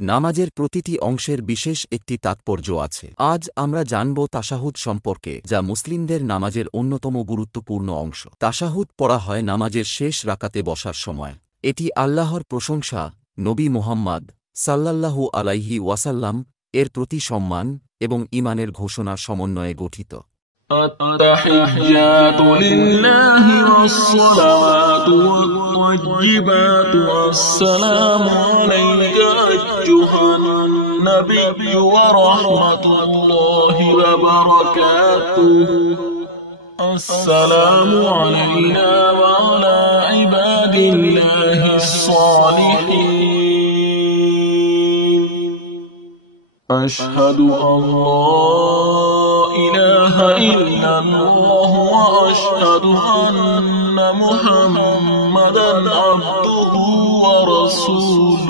নামাজের প্রতিটি অংশের বিশেষ একটি তাৎপর্য আছে। আজ আমরা জানব তাশাহুদ সম্পর্কে, যা মুসলিমদের নামাজের অন্যতম গুরুত্বপূর্ণ অংশ। তাশাহুদ পড়া হয় নামাজের শেষ রাকাতে বসার সময়। এটি আল্লাহর প্রশংসা, নবী মুহাম্মদ সাল্লাল্লাহু আলাইহি ওয়াসাল্লাম এর প্রতি সম্মান এবং ঈমানের ঘোষণার সমন্বয়ে গঠিত। التحيات لله والصلوات والطيبات والسلام عليك أيها النبي ورحمة الله وبركاته السلام علينا وعلى عباد الله الصالحين أشهد أن لا إله إلا الله وأشهد أن محمدا عبده ورسوله